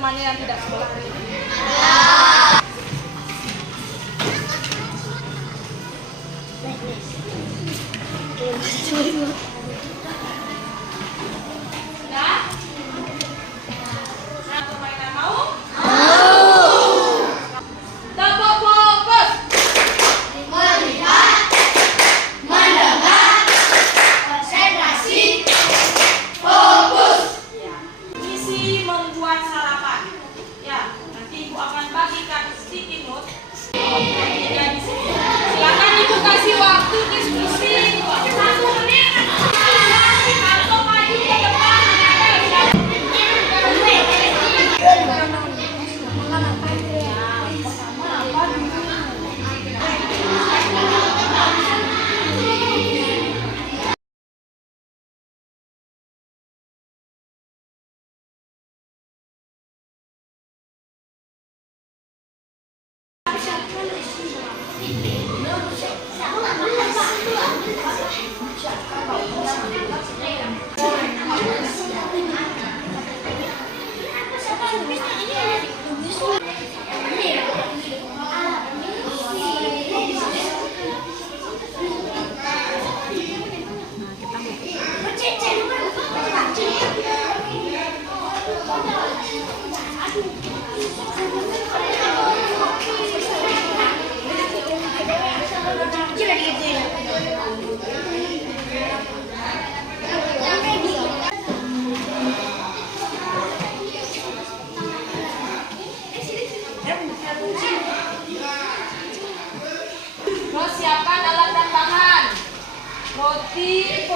temannya yang tidak sekolah hari ini? Ya? Nah, permainan mau? Tepuk fokus. Melihat, mendengar, konsentrasi, fokus. Misi membuat sarapan. Ya, nanti Ibu akan bagikan sticky note. Tiga di sini. Silakan Ibu kasih waktu diskusi 1 menit. Atau maju ke depan. Terus siapkan alat dan bahan. Roti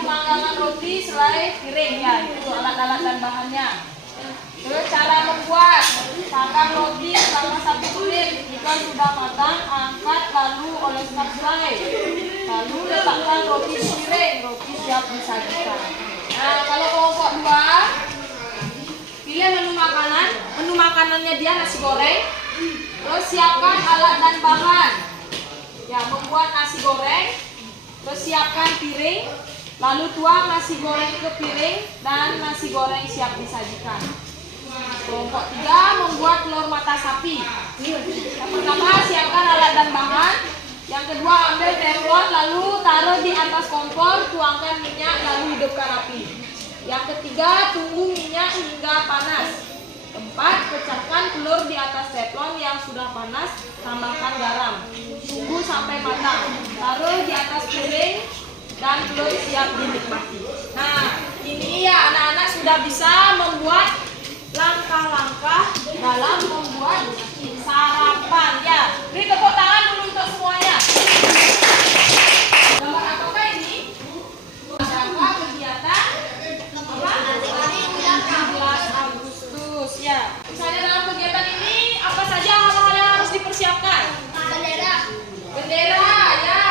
pemanggangan roti selai piring ya, itu alat-alat dan bahannya. Terus cara membuat, panggang roti selama 1 menit. Jika sudah matang, angkat lalu oleskan selai. Lalu letakkan roti di piring, roti siap disajikan. Nah, kalau kelompok 2, pilih menu makanan. Menu makanannya dia nasi goreng. Terus siapkan alat dan bahan. Ya, membuat nasi goreng. Terus siapkan piring. Lalu tuang nasi goreng ke piring dan nasi goreng siap disajikan. Kelompok 3 membuat telur mata sapi. Yang pertama siapkan alat dan bahan. Yang kedua ambil teflon lalu taruh di atas kompor, tuangkan minyak lalu hidupkan api. Yang ketiga tunggu minyak hingga panas. Keempat, pecahkan telur di atas teflon yang sudah panas, tambahkan garam. Tunggu sampai matang. Taruh di atas piring dan telur siap dinikmati. Nah, ini ya anak-anak sudah bisa membuat langkah-langkah dalam membuat sarapan ya. Beri tepuk tangan dulu untuk semuanya. Gambar apakah ini? Apa kegiatan? Apa? 16 Agustus ya. Misalnya dalam kegiatan ini apa saja hal-hal yang harus dipersiapkan? Bendera. Bendera ya.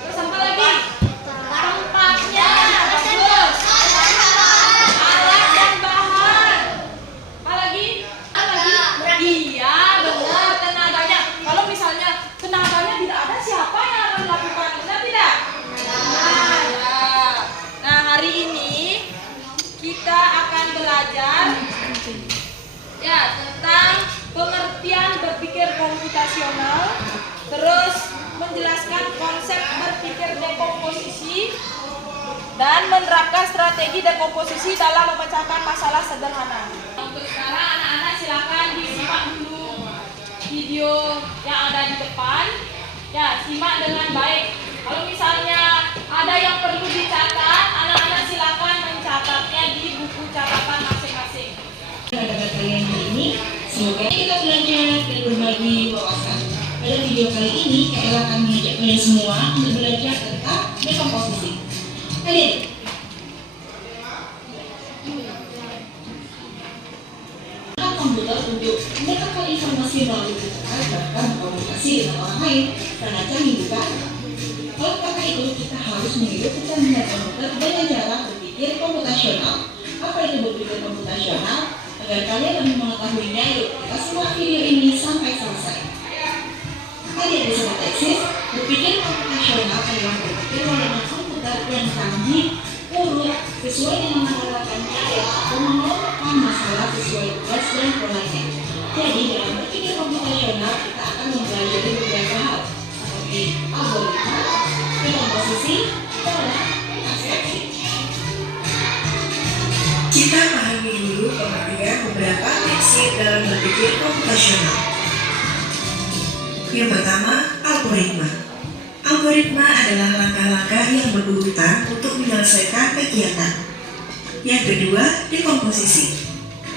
Terus apa lagi? Tempatnya bagus. Alat dan bahan. Apa lagi? Iya, benar, tenaganya. Kalau misalnya tenaganya tidak ada, siapa yang akan melakukan? Benar tidak? Nah, ya. Nah, hari ini kita akan belajar ya tentang pengertian berpikir komputasional, terus menjelaskan konsep berpikir dekomposisi dan menerapkan strategi dekomposisi dalam memecahkan masalah sederhana. Untuk sekarang anak-anak silakan disimak dulu video yang ada di depan. Ya, simak dengan baik. Kalau misalnya ada yang perlu dicatat, anak-anak silakan mencatatnya di buku catatan masing-masing. Pada kalian hari ini, semoga kita belajar dan berbagi wawasan. Pada video kali ini, Kak akan mengajak kalian semua untuk belajar tentang dekomposisi. Kalian komputer untuk mendapatkan informasi melalui percakapan bahkan berkomunikasi dengan orang lain karena canggih bukan? Kalau karena itu kita harus menghidup kecanggihan komputer dengan cara berpikir komputasional. Apa itu berpikir komputasional? Agar kalian lebih mengetahuinya, yuk kita simak video ini sampai selesai. Kalian bisa berteksis, berpikir komputasional adalah berpikir menggunakan komputer yang canggih urut sesuai dengan masalahnya yaitu mengelompokkan masalah sesuai tugas dan polanya. Jadi dalam berpikir komputasional kita akan mempelajari beberapa hal seperti algoritma, dekomposisi, pola, dan abstraksi. Kita pahami dulu pengertian beberapa prinsip dalam berpikir komputasional. Yang pertama, algoritma. Algoritma adalah langkah-langkah yang berurutan untuk menyelesaikan kegiatan. Yang kedua, dekomposisi.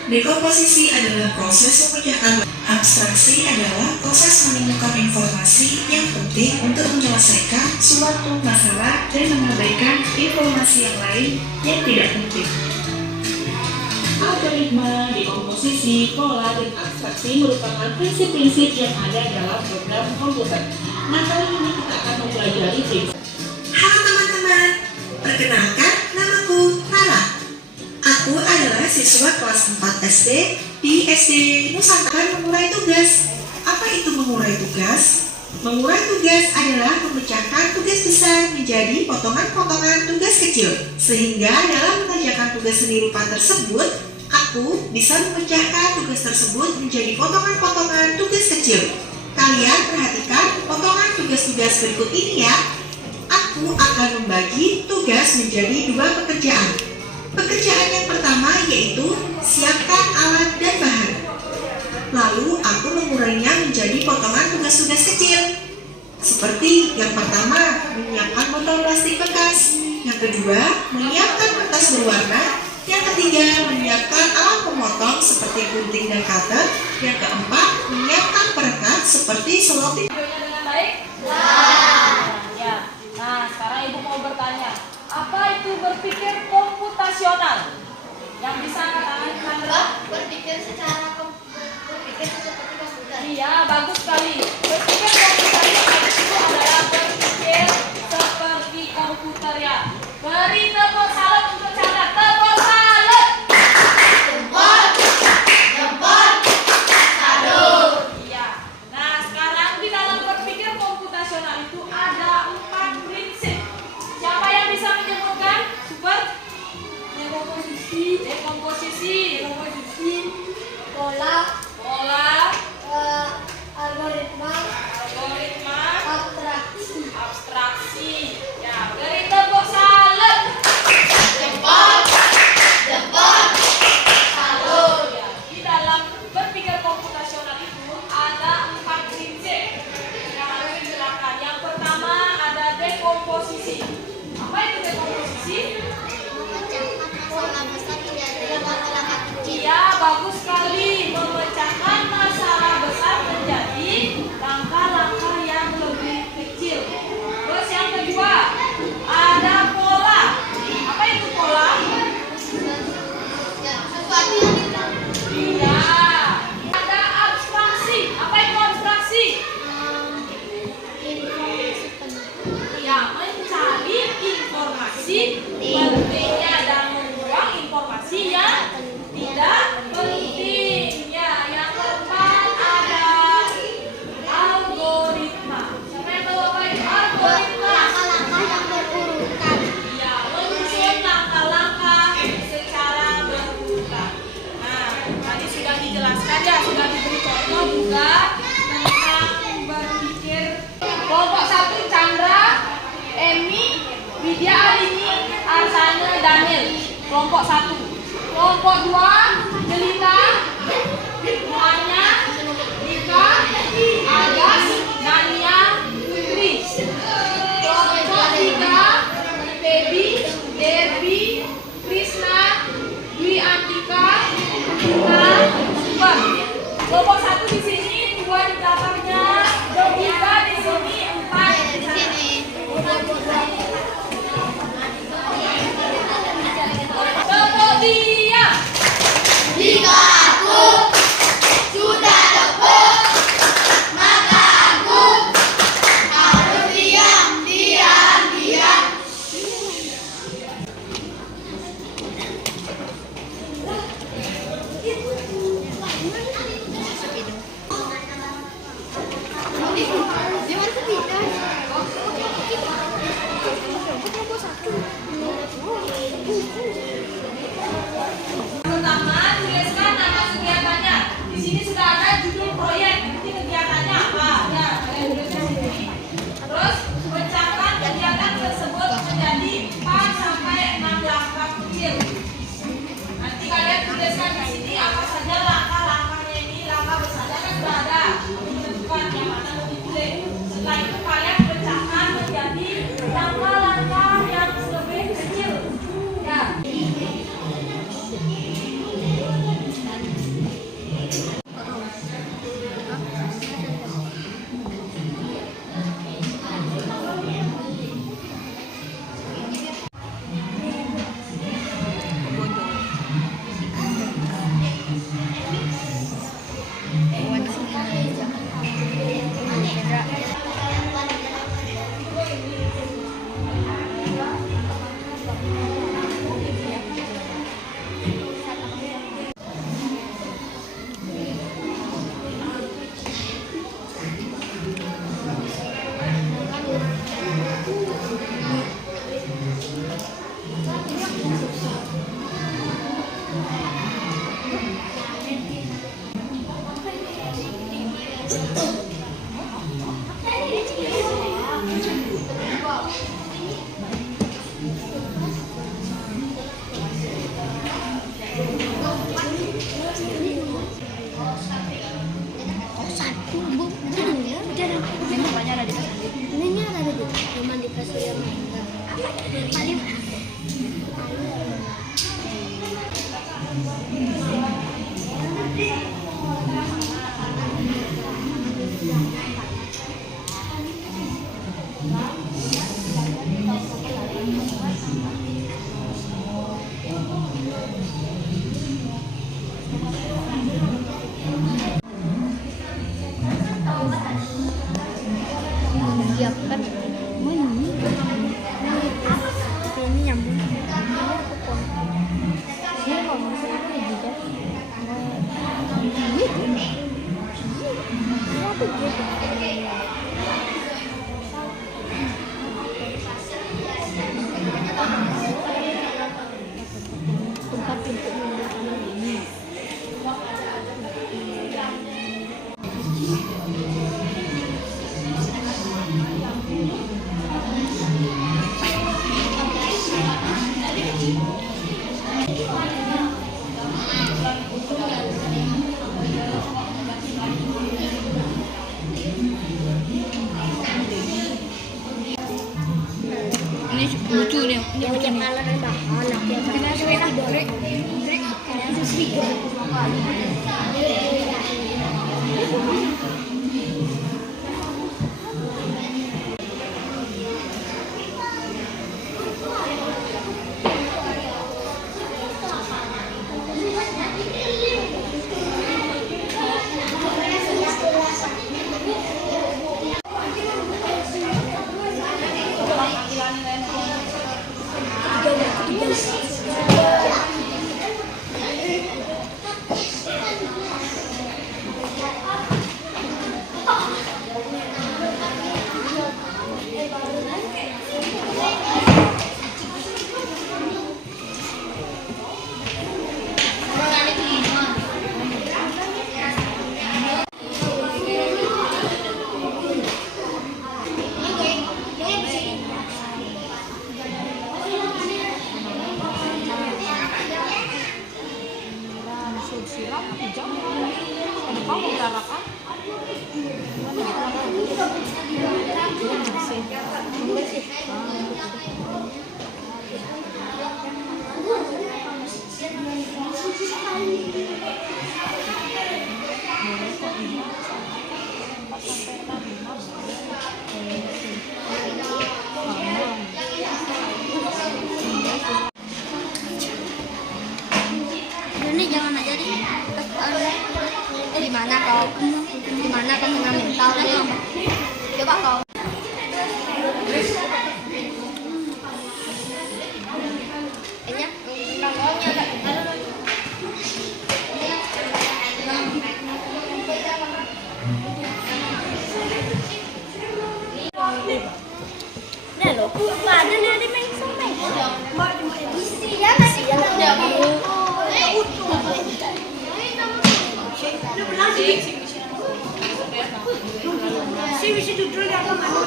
Dekomposisi adalah proses memecahkan. Abstraksi adalah proses menemukan informasi yang penting untuk menyelesaikan suatu masalah dan mengabaikan informasi yang lain yang tidak penting. Algoritma, dekomposisi, pola, dan abstraksi merupakan prinsip-prinsip yang ada dalam program komputer. Nah, kali ini kita akan mempelajari prinsip. Halo teman-teman, perkenalkan namaku Rara. Aku adalah siswa kelas 4 SD di SD Nusantara mengurai tugas. Apa itu mengurai tugas? Mengurai tugas adalah memecahkan tugas besar menjadi potongan-potongan tugas kecil. Sehingga dalam mengerjakan tugas seni rupa tersebut, aku bisa memecahkan tugas tersebut menjadi potongan-potongan tugas kecil. Kalian perhatikan potongan tugas-tugas berikut ini ya. Aku akan membagi tugas menjadi 2 pekerjaan. Pekerjaan yang pertama yaitu siapkan alat dan bahan. Lalu aku mengurainya menjadi potongan tugas-tugas kecil. Seperti yang pertama, menyiapkan botol plastik bekas. Yang kedua, menyiapkan kertas berwarna. Yang ketiga, menyiapkan alat pemotong seperti gunting dan cutter. Yang keempat, menyiapkan perekat seperti selotip. Videonya dengan baik? Ya. Nah, sekarang Ibu mau bertanya, apa itu berpikir komputasional? Yang bisa katakan Sandra? Berpikir seperti komputer. Iya, bagus sekali. Berpikir komputasional itu adalah berpikir seperti komputer ya. Beri tepuk salut untuk Chandra. Tepuk salut. Jempol, salut. Iya. Nah, sekarang di dalam berpikir komputasional itu ada 4 prinsip. Siapa yang bisa menyebutkan? Super. Dekomposisi, Pola, algoritma, abstraksi. Ya, beri tepuk salut. jempol, salut. Ya, di dalam berpikir komputasional itu ada 4 prinsip yang harus dijelaskan. Yang pertama ada dekomposisi. Apa itu dekomposisi? Memecahkan masalah besar menjadi masalah kecil. Iya, bagus sekali. Memecahkan masalah besar menjadi langkah-langkah yang lebih kecil. Terus yang kedua, ada pola. Apa itu pola? Sesuatu yang tidak Iya. Ada abstraksi. Apa itu abstraksi? informasi penting. Ya, mencari informasi pentingnya dan membuang informasi yang tidak penting. Ya, yang keempat ada algoritma. Siapa yang tahu apa itu algoritma? Langkah-langkah yang berurutan. Ya, menyusun langkah-langkah secara berurutan. Nah, tadi sudah dijelaskan ya, sudah diberi contoh juga tentang berpikir. Kelompok 1 Chandra, Emi, Widya Arini, Arsana, Daniel. Kelompok 1. Kelompok 2 Jelita, Muanya, Dika, Agas, Nania, Putri. Kelompok 3 Baby, Devi, Krishna, Dwi Antika, Kita, Super. Kelompok 1 di sini, 2 di belakangnya, 3 di sini, 4 di sini. Tepuk diam. Siapkan mana ini nyambung ini kalau misalnya aku juga tempat pintu ini. Ini lucu nih. Yang punya kepala dan anak yang kena suara dorek karena itu speaker. Ini jangan aja deh. Di mana kau kena mental kan? Coba kau. Ini tangganya tak. Nah lo, ada nih main sama. Mbak cuma isi ya nanti udah mau. Si bisa duduk di atas mana?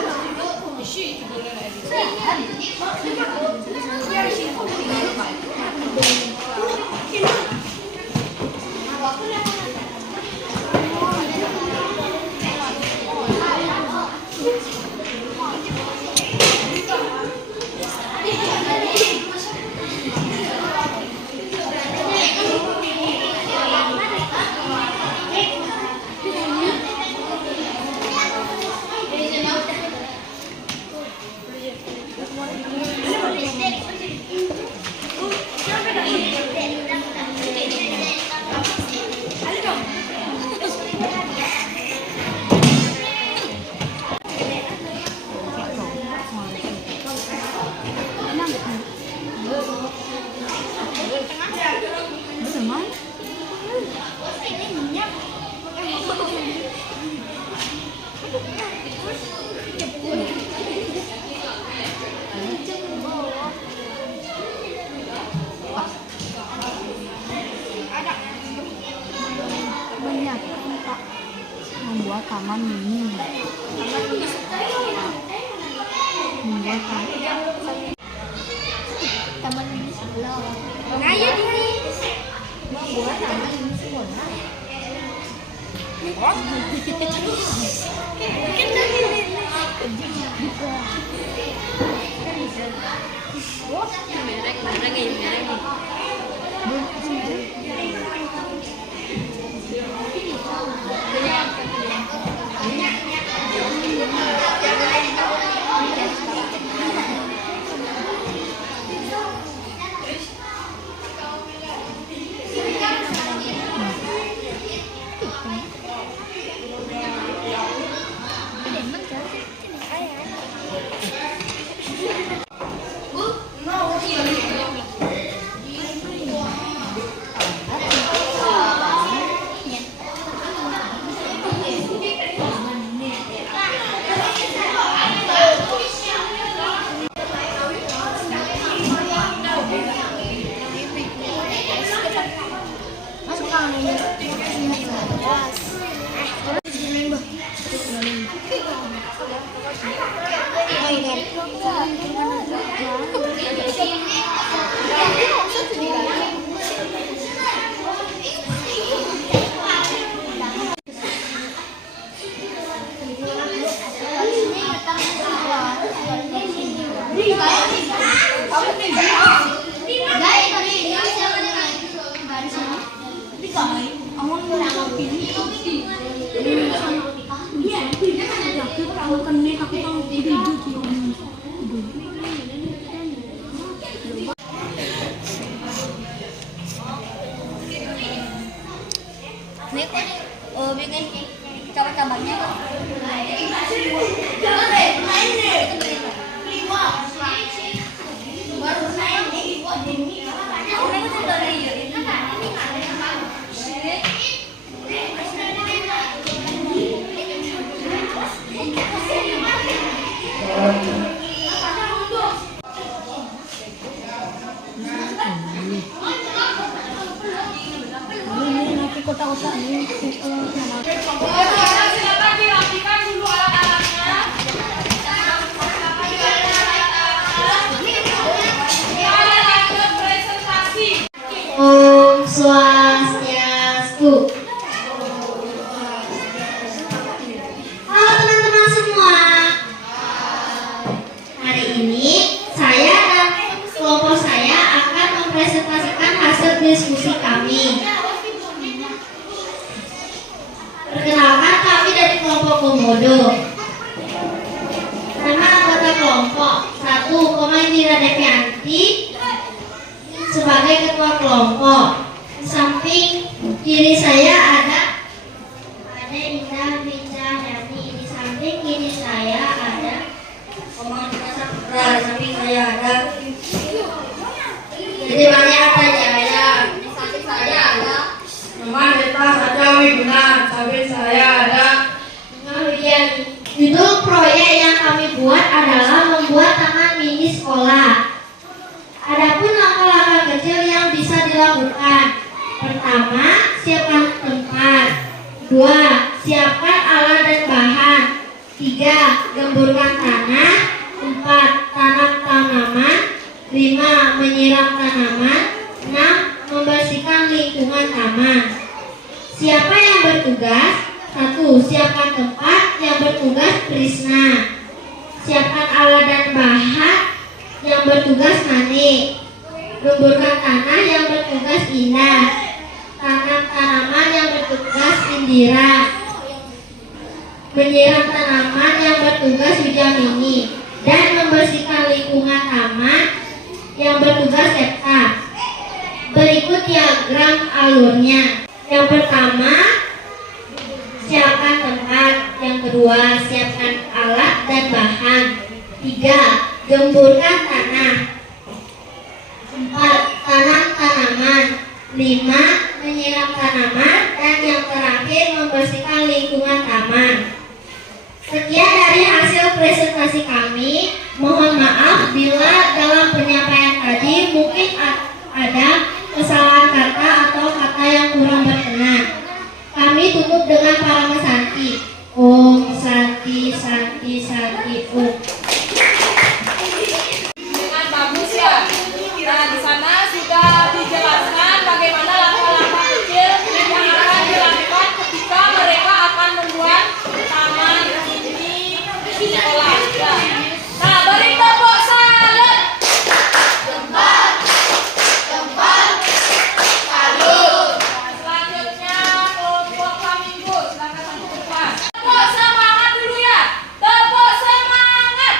Banyak Pak membuat taman mini. Membuat taman mini sebelah. Ngaya ini. Membuat taman mini sebelah. Mungkin lagi buka. Merek ini. Bikin cara-caranya kota-kota ini Silakan dirapikan dulu alat-alatnya. Kita lanjut presentasi. Om Swastiastu. Halo teman-teman semua. Hari ini saya dan kelompok saya akan mempresentasikan hasil diskusi kami. Perkenalkan, kami dari kelompok Komodo. Nama anggota kelompok 1. Komandira Devianti sebagai ketua kelompok. Di samping kiri saya ada Indah Wijayani. Di samping kiri saya ada Komandira Saputra. Di samping saya ada Jadi banyak saya. Di samping saya ada Kemudian judul proyek yang kami buat adalah membuat taman mini sekolah. Adapun langkah-langkah kecil yang bisa dilakukan. Pertama, siapkan tempat. 2. Siapkan alat dan bahan. 3. Gemburkan tanah. 4. Tanam tanaman. 5. Menyiram tanaman. 6. Membersihkan lingkungan taman. Siapa yang bertugas? 1. Siapkan tempat. Yang bertugas Krisna. Siapkan alat dan bahan. Yang bertugas Nani. Gemburkan tanah. Yang bertugas Indah. Tanam tanaman. Yang bertugas Indira. Menyiram tanaman. Yang bertugas Wijamini. Dan membersihkan lingkungan taman. Yang bertugas Septa. Berikut diagram alurnya. Yang pertama, siapkan tempat. Yang kedua, siapkan alat dan bahan. 3. Gemburkan tanah. 4. Tanam tanaman. 5. Menyiram tanaman. Dan yang terakhir, membersihkan lingkungan taman. Sekian dari hasil presentasi kami. Mohon maaf bila dalam penyampaian tadi mungkin ada kesalahan kata atau kata yang kurang berkenan. Kami tutup dengan para santi. Om Santi Santi Santi Om. Dengan bagus ya. Nah, di sana sudah dijelaskan bagaimana langkah-langkah kecil yang akan dilakukan ketika mereka akan membuat taman mini sekolah. Ya. Nah, beri tepuk salut. Selanjutnya kelompok Flamingo, silakan masuk ke kelas. Tepuk semangat dulu ya. Tepuk semangat.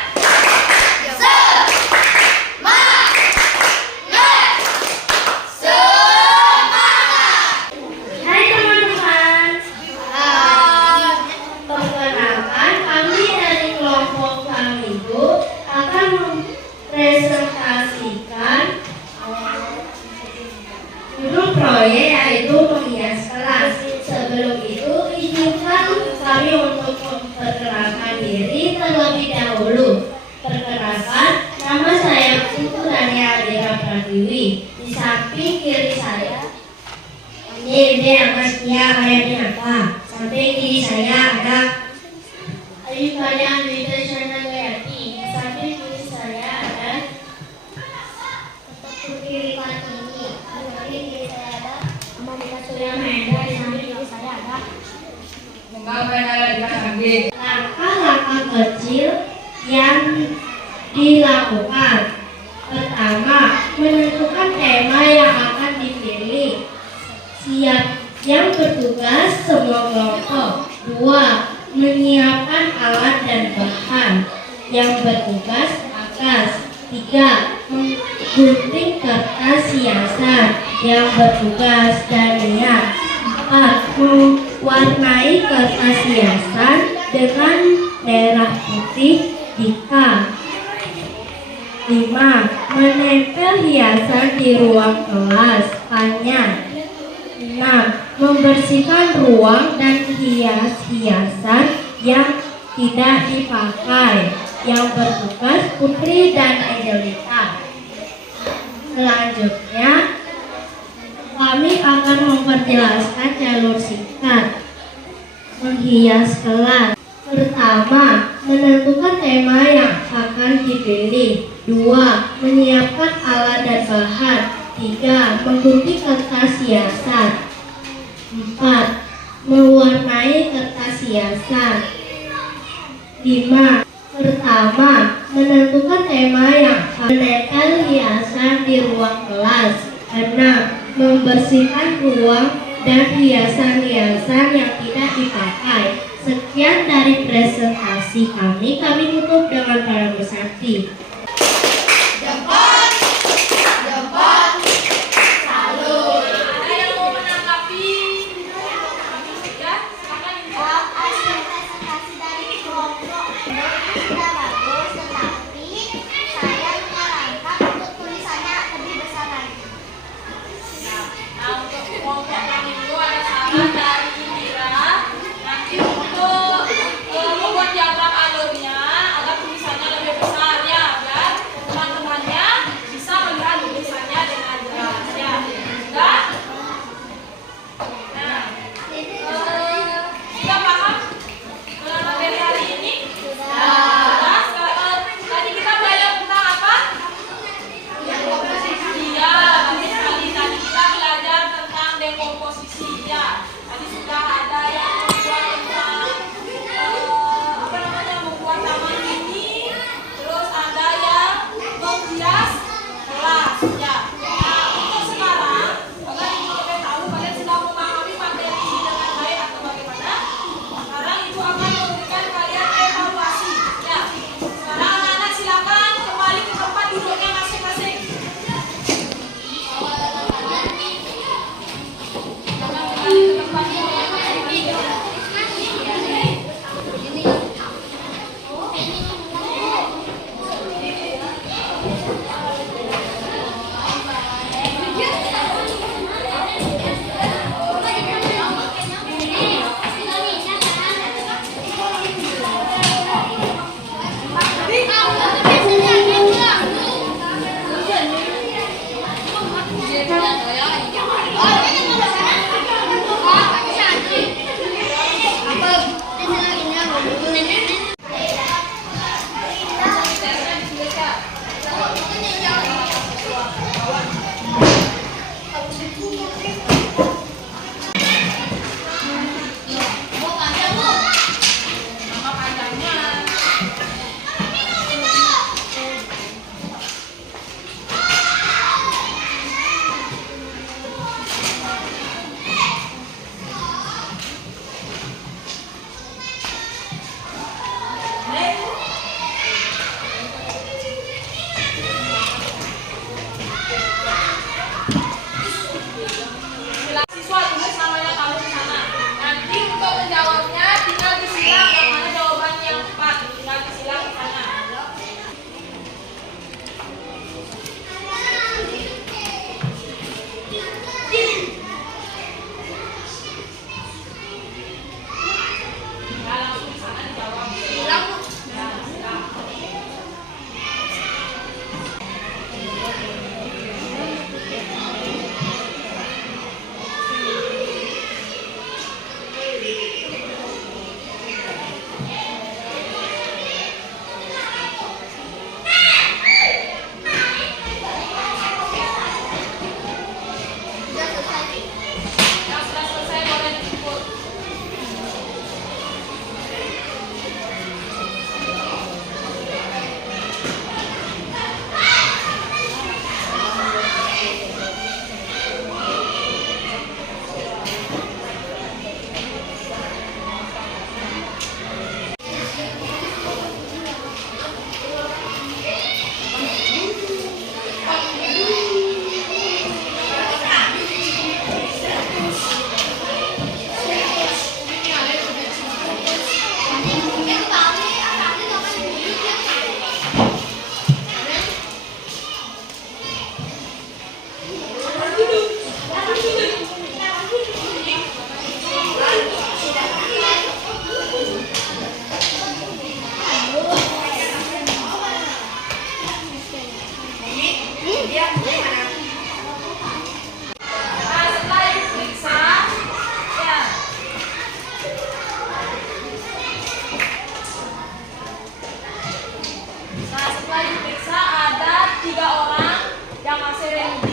terlebih dahulu. Perkenalkan, nama saya Putu Rania Adira Pratiwi. Di samping kiri saya Ide Agastia Ayadinata. Samping kiri saya ada Arifaya Widasana Gayati. Samping kiri saya ada kiri Fatini. Samping kiri saya ada Amanda Surya Mahendra. Di samping kiri saya ada langkah-langkah kecil yang dilakukan. Pertama, menentukan tema yang akan dipilih. Siap yang bertugas semua kelompok. 2. Menyiapkan alat dan bahan. Yang bertugas akas. 3. Menggunting kertas hiasan. Yang bertugas Dania. 4. Mewarnai kertas hiasan dengan merah putih Dika. 5. Menempel hiasan di ruang kelas Panya. 6. Membersihkan ruang dan hias-hiasan yang tidak dipakai. Yang bertugas Putri dan Angelita. Selanjutnya, kami akan memperjelaskan jalur singkat menghias kelas. Pertama, menentukan tema yang akan dipilih. 2. Menyiapkan alat dan bahan. 3. Menggunting kertas hiasan. 4. Mewarnai kertas hiasan. 5. Pertama, menentukan tema yang akan menempel hiasan di ruang kelas. 6. Membersihkan ruang dan hiasan-hiasan yang tidak dipakai. Sekian dari presentasi kami tutup dengan para bersakti. Ada yang mau menanggapi? Ya, silakan. Hasil presentasi dari kelompok sudah bagus, tetapi saya menyarankan untuk tulisannya lebih besar lagi. Nah, untuk kelompok yang itu ada saran dari Indira. Nanti untuk membuat diagram alurnya agar tulisannya lebih besar ya. Nah, setelah diperiksa ada 3 orang yang masih remedi